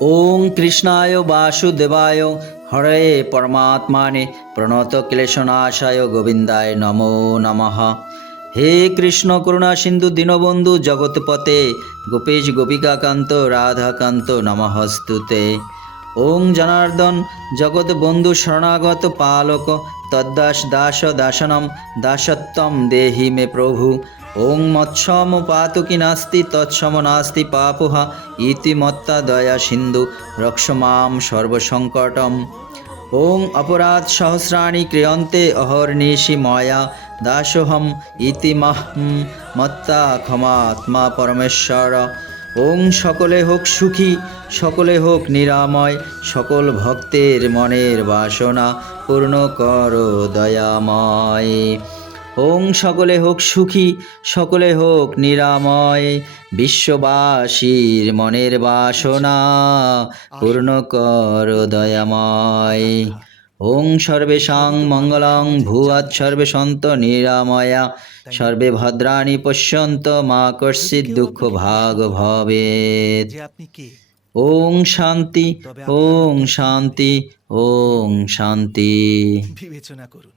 ওং কৃষ্ণায় বাসুদেবায় হরে পরমাত্মানে প্রণত ক্লেশনাশায় গোবিন্দায় নমো নমঃ। হে কৃষ্ণ করুণা সিন্ধু দীনবন্ধু জগৎপতে গোপেশ গোপিকাকান্ত রাধাকান্ত নমঃস্তুতে। ওং জনার্দন জগৎবন্ধু শরণাগত পালক তদ্দাস দাস দাসনম দাসত্বম দেহি মে প্রভু। ওং মৎসম পাতুকি নাস্তি তৎসম নাস্তি পাপহা ইতি মত্তা দয়া সিন্ধু রক্ষ মাম সর্বসংকটম। ওং অপরাধ সহস্রাণি ক্রিয়ন্তে অহর্নিশি ময়া দাসোহম ইতি মাহম মত্তা ক্ষমাত্মা পরমেশ্বর। ওং সকলে হোক সুখী, সকলে হোক নিরাময়, সকল ভক্তের মনের বাসনা পূর্ণ করো দয়াময়। ওং সকলে হোক সুখী, সকলে হোক নিরাময়, বিশ্ববাসীর মনের বাসনা পূর্ণ করো দয়াময়। ওং সর্বেষাং মঙ্গলং ভূয়াৎ সর্বে সন্ত নিরাময়া সর্বে ভদ্রাণি পশ্যন্ত মা কশ্চিৎ দুঃখ ভাগ ভবেৎ। ওং শান্তি, ওং শান্তি, ওং শান্তি। বিবেচনা করুন।